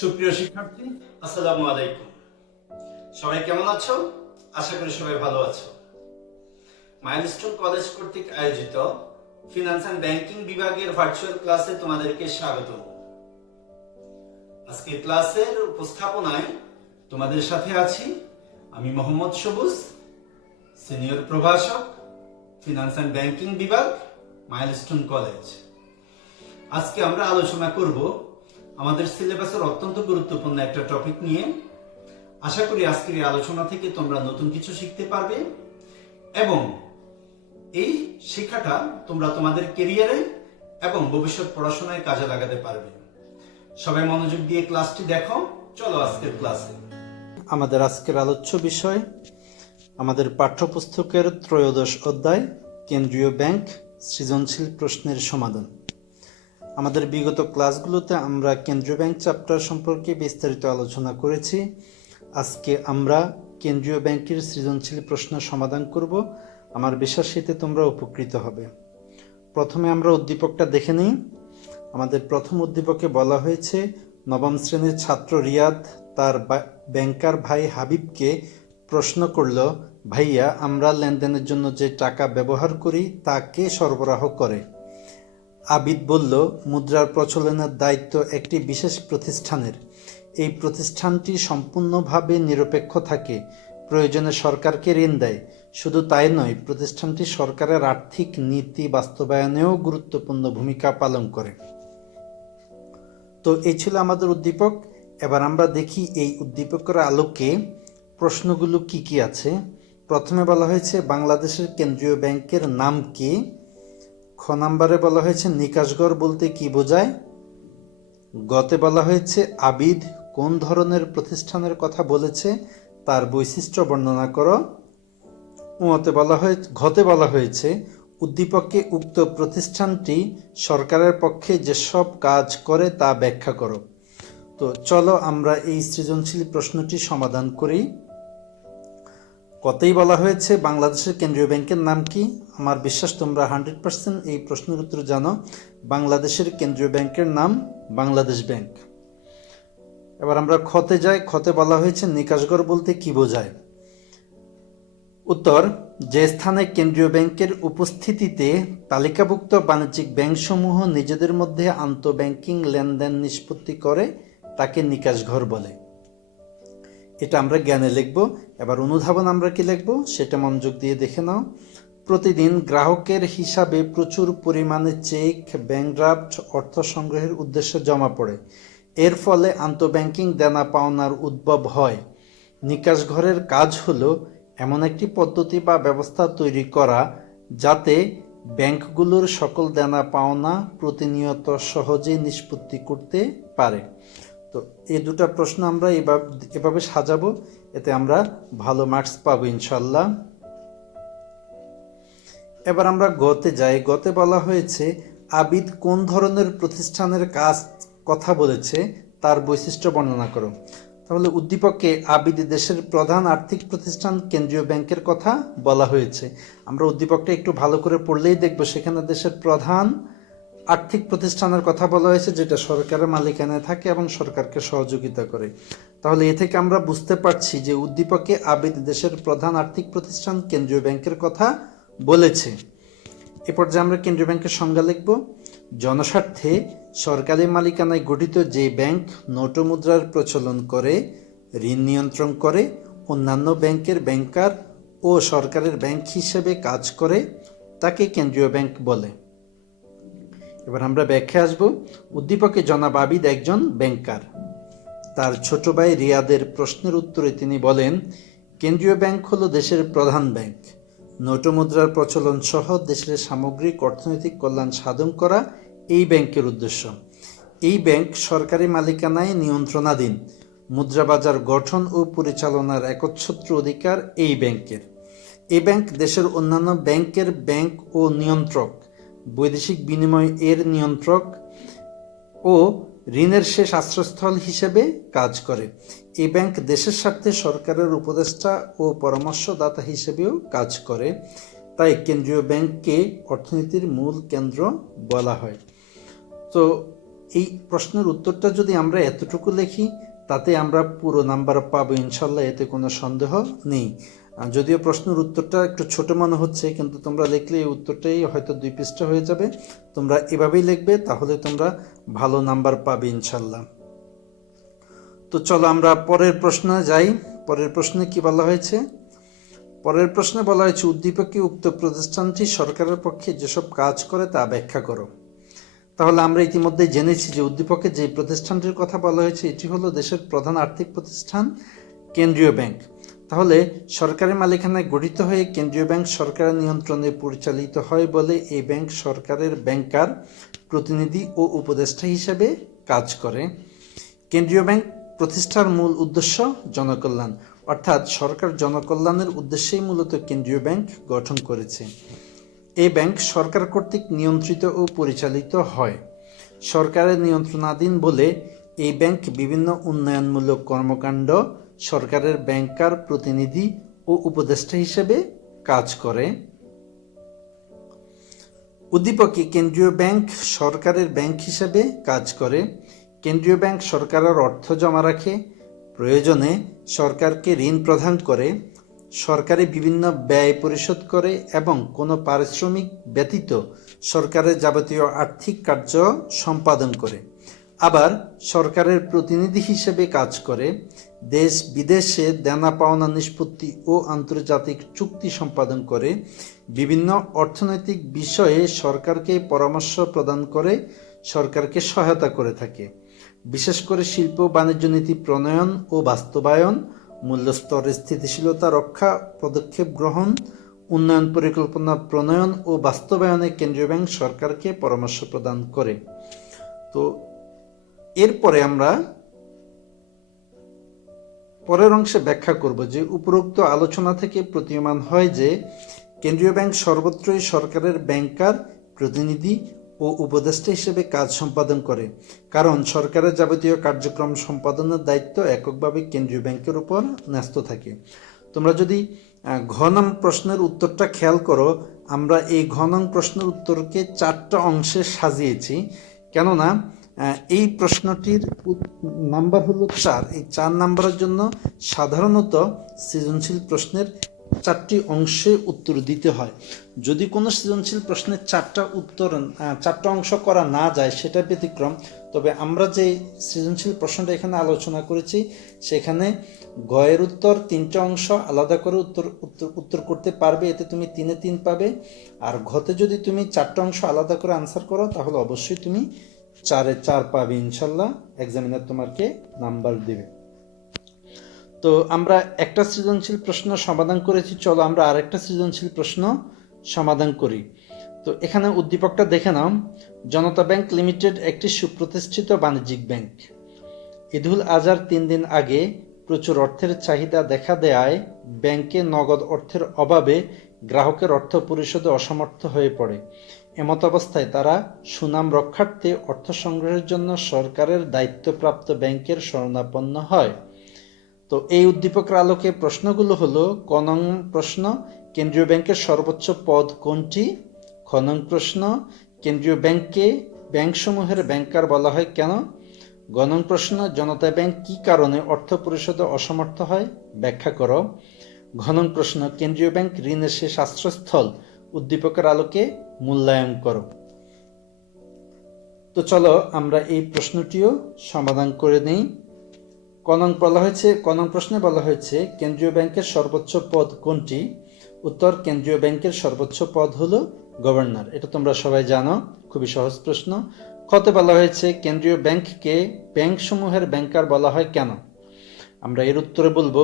সুপ্রিয় শিক্ষার্থী, আসসালামু আলাইকুম। সবাই কেমন আছো? আশা করি সবাই ভালো আছো। মাইলস্টোন কলেজ কর্তৃক আয়োজিত ফিনান্স অ্যান্ড ব্যাংকিং বিভাগের ভার্চুয়াল ক্লাসে তোমাদেরকে স্বাগত। আজকে ক্লাসের উপস্থাপনায় তোমাদের সাথে আছি আমি মোহাম্মদ সবুজ, সিনিয়র প্রভাষক, ফিনান্স অ্যান্ড ব্যাংকিং বিভাগ, মাইলস্টোন কলেজ। আজকে আমরা আলোচনা করব আমাদের সিলেবাসের অত্যন্ত গুরুত্বপূর্ণ একটা টপিক নিয়ে। আশা করি আজকের এই আলোচনা থেকে তোমরা নতুন কিছু শিখতে পারবে এবং এই শিক্ষাটা তোমরা তোমাদের ক্যারিয়ারে এবং ভবিষ্যৎ পড়াশোনায় কাজে লাগাতে পারবে। সবাই মনোযোগ দিয়ে ক্লাসটি দেখো। চলো আজকের ক্লাসে। আমাদের আজকের আলোচ্য বিষয় আমাদের পাঠ্যপুস্তকের ত্রয়োদশ অধ্যায় কেন্দ্রীয় ব্যাংক, সৃজনশীল প্রশ্নের সমাধান। আমাদের বিগত ক্লাসগুলোতে আমরা কেন্দ্রীয় ব্যাংক চ্যাপ্টার সম্পর্কে বিস্তারিত আলোচনা করেছি। আজকে আমরা কেন্দ্রীয় ব্যাংকের সৃজনশীল প্রশ্ন সমাধান করব। আমার বিশ্বাস এতে তোমরা উপকৃত হবে। প্রথমে আমরা উদ্দীপকটা দেখে নিই। আমাদের প্রথম উদ্দীপকে বলা হয়েছে, নবম শ্রেণীর ছাত্র রিয়াদ তার ব্যাংকার ভাই হাবিবকে প্রশ্ন করল, ভাইয়া, আমরা লেনদেনের জন্য যে টাকা ব্যবহার করি তা কে সরবরাহ করে? আবিদ বলল, মুদ্রার প্রচলনের দায়িত্ব একটি বিশেষ প্রতিষ্ঠানের। এই প্রতিষ্ঠানটি সম্পূর্ণভাবে নিরপেক্ষ থাকে, প্রয়োজনে সরকারকে ঋণ দেয়। শুধু তাই নয়, প্রতিষ্ঠানটি সরকারের আর্থিক নীতি বাস্তবায়নেও গুরুত্বপূর্ণ ভূমিকা পালন করে। তো এই ছিল আমাদের উদ্দীপক। এবার আমরা দেখি এই উদ্দীপকের আলোকে প্রশ্নগুলো কি কি আছে। প্রথমে বলা হয়েছে, বাংলাদেশের কেন্দ্রীয় ব্যাংকের নাম কি? খ নম্বরে বলা হয়েছে, নিকাশঘর বলতে কি বোঝায়? গতে বলা হয়েছে, আবিদ কোন ধরনের প্রতিষ্ঠানের কথা বলেছে, তার বৈশিষ্ট্য বর্ণনা করো। ঘতে বলা হয়েছে, উদ্দীপকে উক্ত প্রতিষ্ঠানটি সরকারের পক্ষে যেসব কাজ করে তা ব্যাখ্যা করো। তো চলো আমরা এই সৃজনশীল প্রশ্নটি সমাধান করি। কতেই বলা হয়েছে, বাংলাদেশের কেন্দ্রীয় ব্যাংকের নাম কি? আমার বিশ্বাস তোমরা 100% এই প্রশ্নের উত্তর জানো। বাংলাদেশের কেন্দ্রীয় ব্যাংকের নাম বাংলাদেশ ব্যাংক। এবার আমরা খতে যাই। খতে বলা হয়েছে, নিকাশঘর বলতে কি বোঝায়? উত্তর, যে স্থানে কেন্দ্রীয় ব্যাংকের উপস্থিতিতে তালিকাভুক্ত বাণিজ্যিক ব্যাংকসমূহ নিজেদের মধ্যে আন্তঃব্যাংকিং লেনদেন নিষ্পত্তি করে তাকে নিকাশঘর বলে। এটা আমরা জ্ঞানে লিখব। এবার অনুধাবন আমরা কি লিখব সেটা মনোযোগ দিয়ে দেখে নাও। প্রতিদিন গ্রাহকের হিসাবে প্রচুর পরিমাণে চেক, ব্যাংক ড্রাফট অর্থ সংগ্রহের উদ্দেশ্যে জমা পড়ে। এর ফলে আন্তঃব্যাংকিং দেনা পাওনার উদ্ভব হয়। নিকাশঘরের কাজ হলো এমন একটি পদ্ধতি বা ব্যবস্থা তৈরি করা যাতে ব্যাংকগুলোর সকল দেনা পাওনা প্রতিনিয়ত সহজেই নিষ্পত্তি করতে পারে। তো এই দুটা প্রশ্ন আমরা এভাবে সাজাবো, এতে আমরা ভালো মার্কস পাবো ইনশাল্লাহ। এবার আমরা গতে যাই। গতে বলা হয়েছে, আবিদ কোন ধরনের প্রতিষ্ঠানের কথা বলেছে, তার বৈশিষ্ট্য বর্ণনা করো। তাহলে উদ্দীপকে আবিদ দেশের প্রধান আর্থিক প্রতিষ্ঠান কেন্দ্রীয় ব্যাংকের কথা বলা হয়েছে। আমরা উদ্দীপকটা একটু ভালো করে পড়লেই দেখব সেখানে দেশের প্রধান আর্থিক প্রতিষ্ঠানের কথা বলা হয়েছে, যেটা সরকারের মালিকানায় থাকে এবং সরকারকে সহযোগিতা করে। তাহলে এ থেকে আমরা বুঝতে পারছি যে উদ্দীপকে আবিদ দেশের প্রধান আর্থিক প্রতিষ্ঠান কেন্দ্রীয় ব্যাংকের কথা বলেছে। এ পর্যায়ে আমরা কেন্দ্রীয় ব্যাংকের সংজ্ঞা লিখব। জনস্বার্থে সরকারি মালিকানায় গঠিত যে ব্যাংক নোটমুদ্রার প্রচলন করে, ঋণ নিয়ন্ত্রণ করে, অন্যান্য ব্যাংকের ব্যাংকার ও সরকারের ব্যাংক হিসেবে কাজ করে তাকে কেন্দ্রীয় ব্যাংক বলে। এবার আমরা ব্যাখ্যা আসব। উদ্দীপকে জনাব আবিদ একজন ব্যাংকার। তার ছোট ভাই রিয়াদের প্রশ্নের উত্তরে তিনি বলেন, কেন্দ্রীয় ব্যাংক হলো দেশের প্রধান ব্যাংক। নোটমুদ্রার প্রচলন সহ দেশের সামগ্রিক অর্থনৈতিক কল্যাণ সাধন করা এই ব্যাংকের উদ্দেশ্য। এই ব্যাংক সরকারি মালিকানায় নিয়ন্ত্রণাধীন। মুদ্রাবাজার গঠন ও পরিচালনার একচ্ছত্র অধিকার এই ব্যাংকের। এই ব্যাংক দেশের অন্যান্য ব্যাংকের ব্যাংক ও নিয়ন্ত্রক, বৈদেশিক বিনিময় এর নিয়ন্ত্রক ও ঋণের শেষ আশ্রয়স্থল হিসেবে কাজ করে। এই ব্যাংক দেশের স্বার্থে সরকারের উপদেষ্টা ও পরামর্শদাতা হিসেবেও কাজ করে। তাই কেন্দ্রীয় ব্যাংককে অর্থনীতির মূল কেন্দ্র বলা হয়। তো এই প্রশ্নের উত্তরটা যদি আমরা এতটুকু লিখি তাতে আমরা পুরো নাম্বার পাবো ইনশাল্লাহ, এতে কোনো সন্দেহ নেই। যদিও প্রশ্নের উত্তরটা একটু ছোট মনে হচ্ছে, কিন্তু তোমরা লিখলে এই উত্তরটাই হয়তো 2 পৃষ্ঠা হয়ে যাবে। তোমরা এভাবেই লিখবে, তাহলে তোমরা ভালো নাম্বার পাবে ইনশাল্লাহ। তো চলো আমরা পরের প্রশ্নে যাই। পরের প্রশ্নে কি বলা হয়েছে? পরের প্রশ্নে বলা হয়েছে উদ্দীপকে উক্ত প্রতিষ্ঠানটি সরকারের পক্ষে যেসব কাজ করে তা ব্যাখ্যা করো। তাহলে আমরা ইতিমধ্যে জেনেছি যে উদ্দীপকে যে প্রতিষ্ঠানটির কথা বলা হয়েছে এটি হলো দেশের প্রধান আর্থিক প্রতিষ্ঠান কেন্দ্রীয় ব্যাংক। তাহলে সরকারি মালিকানায় গঠিত হয়ে কেন্দ্রীয় ব্যাংক সরকারের নিয়ন্ত্রণে পরিচালিত হয় বলে এই ব্যাংক সরকারের ব্যাংকার, প্রতিনিধি ও উপদেষ্টা হিসেবে কাজ করে। কেন্দ্রীয় ব্যাংক প্রতিষ্ঠার মূল উদ্দেশ্য জনকল্যাণ, অর্থাৎ সরকার জনকল্যাণের উদ্দেশ্যেই মূলত কেন্দ্রীয় ব্যাংক গঠন করেছে। এই ব্যাংক সরকার কর্তৃক নিয়ন্ত্রিত ও পরিচালিত হয়। সরকারের নিয়ন্ত্রণাধীন বলে এই ব্যাংক বিভিন্ন উন্নয়নমূলক কর্মকাণ্ড সরকারের ব্যাংকার, প্রতিনিধি ও উপদেষ্টা হিসেবে কাজ করে। উদ্দীপকে কেন্দ্রীয় ব্যাংক সরকারের ব্যাংক হিসেবে কাজ করে। কেন্দ্রীয় ব্যাংক সরকারের অর্থ জমা রাখে, প্রয়োজনে সরকারকে ঋণ প্রদান করে, সরকারি বিভিন্ন ব্যয় পরিশোধ করে এবং কোনো পারিশ্রমিক ব্যতীত সরকারের যাবতীয় আর্থিক কার্য সম্পাদন করে। আবার সরকারের প্রতিনিধি হিসেবে কাজ করে, দেশ বিদেশে দেনা পাওনা নিষ্পত্তি ও আন্তর্জাতিক চুক্তি সম্পাদন করে, বিভিন্ন অর্থনৈতিক বিষয়ে সরকারকে পরামর্শ প্রদান করে, সরকারকে সহায়তা করে থাকে। বিশেষ করে শিল্প বাণিজ্য নীতি প্রণয়ন ও বাস্তবায়ন, মূল্যস্তরের স্থিতিশীলতা রক্ষা পদক্ষেপ গ্রহণ, উন্নয়ন পরিকল্পনা প্রণয়ন ও বাস্তবায়নে কেন্দ্রীয় ব্যাংক সরকারকে পরামর্শ প্রদান করে। তো এরপরে আমরা পরের অংশে ব্যাখ্যা করব যে উপরোক্ত আলোচনা থেকে প্রতীয়মান হয় যে কেন্দ্রীয় ব্যাংক সর্বত্রই সরকারের ব্যাংকার, প্রতিনিধি ও উপদেষ্টা হিসেবে কাজ সম্পাদন করে, কারণ সরকারের যাবতীয় কার্যক্রম সম্পাদনের দায়িত্ব এককভাবে কেন্দ্রীয় ব্যাংকের উপর ন্যস্ত থাকে। তোমরা যদি ঘ নং প্রশ্নের উত্তরটা খেয়াল করো, আমরা এই ঘ নং প্রশ্নের উত্তরকে 4টা অংশে সাজিয়েছি, কেননা এই প্রশ্নটির নাম্বার হলো 4। এই 4 নাম্বারের জন্য সাধারণত সৃজনশীল প্রশ্নের 4টি অংশে উত্তর দিতে হয়। যদি কোনো সৃজনশীল প্রশ্নের 4টা অংশ করা না যায় সেটা ব্যতিক্রম, তবে আমরা যে সৃজনশীল প্রশ্নটা এখানে আলোচনা করেছি সেখানে গয়ের উত্তর 3টা অংশ আলাদা করে উত্তর করতে পারবে, এতে তুমি 3-এ 3 পাবে। আর ঘতে যদি তুমি 4টা অংশ আলাদা করে আনসার করো তাহলে অবশ্যই তুমি 4-এ 4 পাবে ইনশাল্লাহ, এক্সামিনার তোমাকে নাম্বার দেবে। তো আমরা একটা সৃজনশীল প্রশ্ন সমাধান করেছি, চলো আমরা আরেকটা সৃজনশীল প্রশ্ন সমাধান করি। তো এখানে উদ্দীপকটা দেখে নাও। জনতা ব্যাংক লিমিটেড একটি সুপ্রতিষ্ঠিত বাণিজ্যিক ব্যাংক। ঈদুল আজহার 3 দিন আগে প্রচুর অর্থের চাহিদা দেখা দেয়ায় ব্যাংকে নগদ অর্থের অভাবে গ্রাহকের অর্থ পরিশোধে অসমর্থ হয়ে পড়ে। এমত অবস্থায় তারা সুনাম রক্ষার্থে অর্থ সংগ্রহের জন্য সরকারের দায়িত্বপ্রাপ্ত ব্যাংকের শরণাপন্ন হয়। তো এই উদ্দীপকের আলোকে প্রশ্নগুলো হলো: ক নং প্রশ্ন, কেন্দ্রীয় ব্যাংকের সর্বোচ্চ পদ কোনটি? খ নং প্রশ্ন, কেন্দ্রীয় ব্যাংককে ব্যাংকসমূহের ব্যাংকার বলা হয় কেন? গ নং প্রশ্ন, জনতা ব্যাংক কি কারণে অর্থ পরিশোধে অসমর্থ হয়, ব্যাখ্যা করো। ঘ নং প্রশ্ন, কেন্দ্রীয় ব্যাংক ঋণের শেষ আশ্রয়স্থল উদ্দীপকের আলোকে মূল্যায়ন করো। তো চলো আমরা এই প্রশ্নটিও সমাধান করে নেই। ক নং প্রশ্নে বলা হয়েছে কেন্দ্রীয় ব্যাংকের সর্বোচ্চ পদ কোনটি? উত্তর, কেন্দ্রীয় ব্যাংকের সর্বোচ্চ পদ হলো গভর্নর। এটা তোমরা সবাই জানো, খুবই সহজ প্রশ্ন। খতে বলা হয়েছে কেন্দ্রীয় ব্যাংককে ব্যাংকসমূহের ব্যাংকার বলা হয় কেন? আমরা এর উত্তরে বলবো,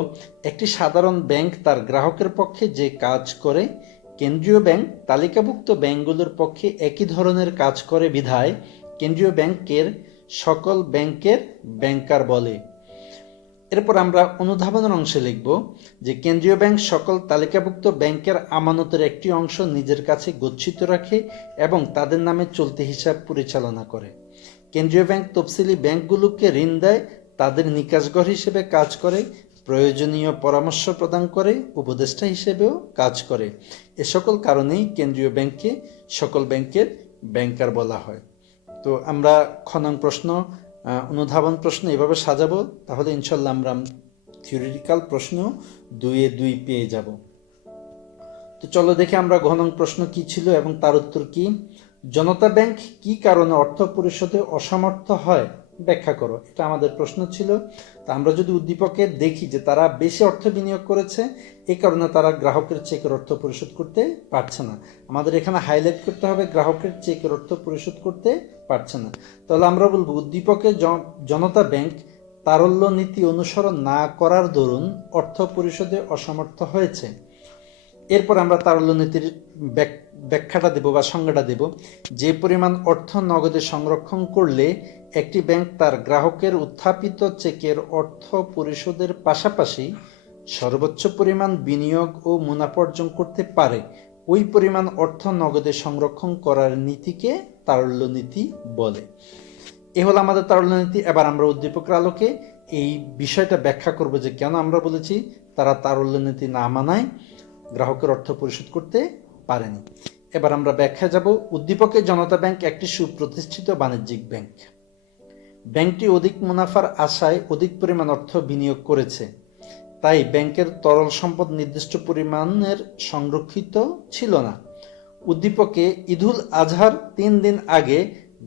একটি সাধারণ ব্যাংক তার গ্রাহকের পক্ষে যে কাজ করে কেন্দ্রীয় ব্যাংক তালিকাভুক্ত ব্যাংকগুলোর পক্ষে একই ধরনের কাজ করে বিধায় কেন্দ্রীয় ব্যাংকের সকল ব্যাংকের ব্যাংকার বলে। এরপর আমরা অনুধাবনের অংশে লিখব যে কেন্দ্রীয় ব্যাংক সকল তালিকাভুক্ত ব্যাংকের আমানতের একটি অংশ নিজের কাছে গচ্ছিত রাখে এবং তাদের নামে চলতি হিসাব পরিচালনা করে। কেন্দ্রীয় ব্যাংক তফসিলি ব্যাংকগুলোকে ঋণ দেয়, তাদের নিকাশঘর হিসেবে কাজ করে, প্রয়োজনীয় পরামর্শ প্রদান করে, উপদেষ্টা হিসেবেও কাজ করে। এ সকল কারণেই কেন্দ্রীয় ব্যাংককে সকল ব্যাংকের ব্যাংকার বলা হয়। তো আমরা খ নং প্রশ্ন অনুধাবন প্রশ্ন এভাবে সাজাবো, তাহলে ইনশাল্লাহ আমরা থিওরিটিক্যাল প্রশ্ন 2-এ 2 পেয়ে যাব। তো চলো দেখে আমরা ঘ নং প্রশ্ন কি ছিল এবং তার উত্তর কি। জনতা ব্যাংক কি কারণে অর্থ পরিশোধে অসমর্থ হয়, ব্যাখ্যা করো। এটা আমাদের প্রশ্ন ছিল। তা আমরা যদি উদ্দীপকে দেখি যে তারা বেশি অর্থ বিনিয়োগ করেছে, এই কারণে তারা গ্রাহকের চেকের অর্থ পরিশোধ করতে পারছে না। আমাদের এখানে হাইলাইট করতে হবে গ্রাহকের চেকের অর্থ পরিশোধ করতে পারছে না। তাহলে আমরা বলবো উদ্দীপকে জনতা ব্যাংক তারল্য নীতি অনুসরণ না করার দরুন অর্থ পরিশোধে অসমর্থ হয়েছে। এরপর আমরা তারল্য নীতির ব্যাখ্যাটা দেব বা সংজ্ঞাটা দেব। যে পরিমাণ অর্থ নগদে সংরক্ষণ করলে একটি ব্যাংক তার গ্রাহকের উত্থাপিত চেকের অর্থ পরিশোধের পাশাপাশি সর্বোচ্চ পরিমাণ বিনিয়োগ ও মুনাফা অর্জন করতে পারে, ওই পরিমাণ অর্থ নগদে সংরক্ষণ করার নীতিকে তারল্য নীতি বলে। এ হলো আমাদের তারল্য নীতি। এবার আমরা উদ্দীপকের আলোকে এই বিষয়টা ব্যাখ্যা করব যে কেন আমরা বলেছি তারা তারল্য নীতি না মানায় গ্রাহকের অর্থ পরিশোধ করতে পারেনি। এবার আমরা ব্যাখ্যা যাব। উদ্দীপকে জনতা ব্যাংক একটি সুপ্রতিষ্ঠিত বাণিজ্যিক ব্যাংক। ব্যাংকটি অধিক মুনাফার আশায় অধিক পরিমাণ অর্থ বিনিয়োগ করেছে, তাই ব্যাংকের তরল সম্পদ নির্দিষ্ট পরিমাণের সংরক্ষিত ছিল না। উদ্দীপকে ঈদুল আজহার 3 দিন আগে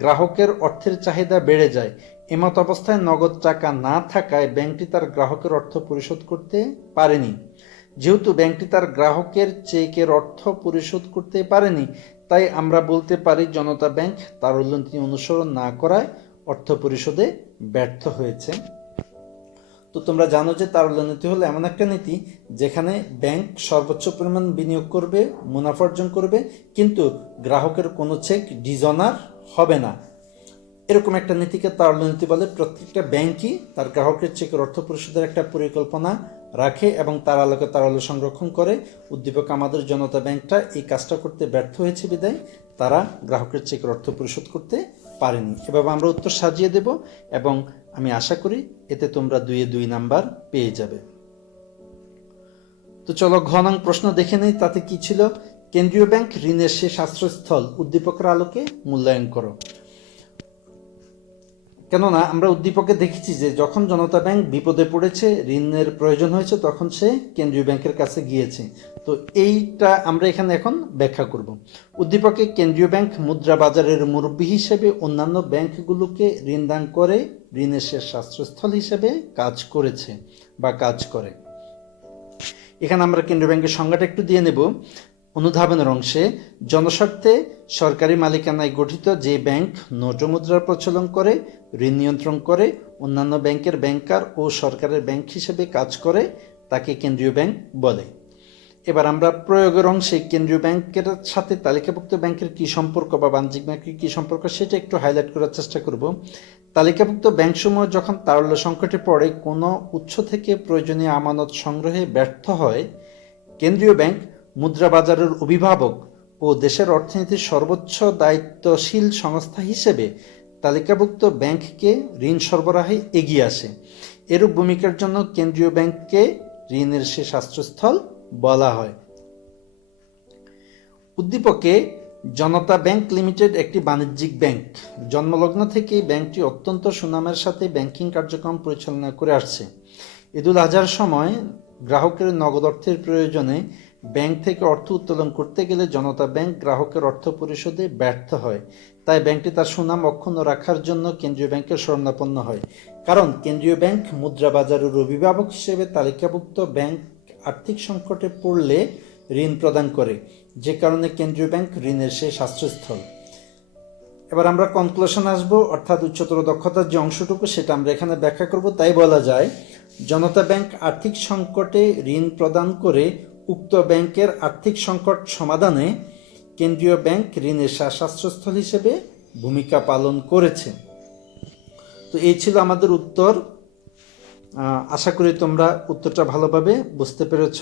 গ্রাহকের অর্থের চাহিদা বেড়ে যায়, এমত অবস্থায় নগদ টাকা না থাকায় ব্যাংকটি তার গ্রাহকের অর্থ পরিশোধ করতে পারেনি। যেহেতু ব্যাংকটি তার গ্রাহকের চেকের অর্থ পরিশোধ করতে পারেনি, তাই আমরা বলতে পারি জনতা ব্যাংক তারল্য নীতি অনুসরণ না করায় অর্থ পরিশোধে ব্যর্থ হয়েছে। তো তোমরা জানো যে তারল্য নীতি হলো এমন একটা নীতি যেখানে ব্যাংক সর্বোচ্চ পরিমাণ বিনিয়োগ করবে, মুনাফা অর্জন করবে, কিন্তু গ্রাহকের কোনো চেক ডিজনার হবে না। এরকম একটা নীতিকে তারল্য নীতি বলে। প্রত্যেকটা ব্যাংকই তার গ্রাহকের চেকের অর্থ পরিশোধের একটা পরিকল্পনা রাখে এবং তার আলোকে তারল্য সংরক্ষণ করে। উদ্দীপক আমাদের জনতা ব্যাংকটা এই কাজটা করতে ব্যর্থ হয়েছে বিদায় তারা গ্রাহকের চেকের অর্থ পরিশোধ করতে পারেনি। এভাবে আমরা উত্তর সাজিয়ে দেব এবং আমি আশা করি এতে তোমরা 2-এ 2 নাম্বার পেয়ে যাবে। তো চলো ঘ নং প্রশ্ন দেখে নেই, তাতে কি ছিল। কেন্দ্রীয় ব্যাংক ঋণের শেষ আশ্রয়স্থল, উদ্দীপকের আলোকে মূল্যায়ন করো। কেননা আমরা উদ্দীপকে দেখেছি যে যখন জনতা ব্যাংক বিপদে পড়েছে, ঋণের প্রয়োজন হয়েছে, তখন সে কেন্দ্রীয় ব্যাংকের কাছে গিয়েছে। তো এইটা আমরা এখানে এখন ব্যাখ্যা করব। উদ্দীপকে কেন্দ্রীয় ব্যাংক মুদ্রা বাজারের মুরব্বী হিসেবে অন্যান্য ব্যাংকগুলোকে ঋণ দান করে ঋণের শেষ আশ্রয়স্থল হিসেবে কাজ করেছে বা কাজ করে। এখানে আমরা কেন্দ্রীয় ব্যাংকের সংজ্ঞাটা একটু দিয়ে নেব। অনুধাবনের অংশে জনস্বার্থে সরকারি মালিকানায় গঠিত যে ব্যাংক নোটমুদ্রার প্রচলন করে, ঋণ নিয়ন্ত্রণ করে, অন্যান্য ব্যাংকের ব্যাংকার ও সরকারের ব্যাংক হিসেবে কাজ করে, তাকে কেন্দ্রীয় ব্যাংক বলে। এবার আমরা প্রয়োগের অংশে কেন্দ্রীয় ব্যাংকের সাথে তালিকাভুক্ত ব্যাংকের কি সম্পর্ক বা বাণিজ্যিক ব্যাংকের কি সম্পর্ক সেটা একটু হাইলাইট করার চেষ্টা করব। তালিকাভুক্ত ব্যাংকসমূহ যখন তারল্য সংকটে পড়ে, কোনো উৎস থেকে প্রয়োজনীয় আমানত সংগ্রহে ব্যর্থ হয়, কেন্দ্রীয় ব্যাংক মুদ্রা বাজারের অভিভাবক ও দেশের অর্থনীতির সর্বোচ্চ দায়িত্বশীল সংস্থা হিসেবে তালিকাভুক্ত ব্যাংককে ঋণ সরবরাহে এগিয়ে আসে। এরূপ ভূমিকার জন্য কেন্দ্রীয় ব্যাংককে ঋণের শেষ আশ্রয়স্থল বলা হয়। উদ্দীপকে জনতা ব্যাংক লিমিটেড একটি বাণিজ্যিক ব্যাংক। জন্মলগ্ন থেকেই ব্যাংকটি অত্যন্ত সুনামের সাথে ব্যাংকিং কার্যক্রম পরিচালনা করে আসছে। ঈদুল আজহার সময় গ্রাহকের নগদ অর্থের প্রয়োজনে ব্যাংক থেকে অর্থ উত্তোলন করতে গেলে জনতা ব্যাংক গ্রাহকের অর্থ পরিশোধে ব্যর্থ হয়, তাই ব্যাংকটি তার সুনাম অক্ষুণ্ণ রাখার জন্য কেন্দ্রীয় ব্যাংকের শরণাপন্ন হয়। কারণ কেন্দ্রীয় ব্যাংক মুদ্রা বাজারের অভিভাবক হিসেবে তালিকাভুক্ত ব্যাংক আর্থিক সংকটে পড়লে ঋণ প্রদান করে, যে কারণে কেন্দ্রীয় ব্যাংক ঋণের শেষ আশ্রয়স্থল। এবার আমরা কনক্লুশন আসব, অর্থাৎ উচ্চতর দক্ষতার যে অংশটুকু সেটা আমরা এখানে ব্যাখ্যা করব। তাই বলা যায় জনতা ব্যাংক আর্থিক সংকটে ঋণ প্রদান করে উক্ত ব্যাংকের আর্থিক সংকট সমাধানে কেন্দ্রীয় ব্যাংক ঋণের শেষ আশ্রয়স্থল হিসেবে ভূমিকা পালন করেছে। তো এই ছিল আমাদের উত্তর। আশা করি তোমরা উত্তরটা ভালোভাবে বুঝতে পেরেছ।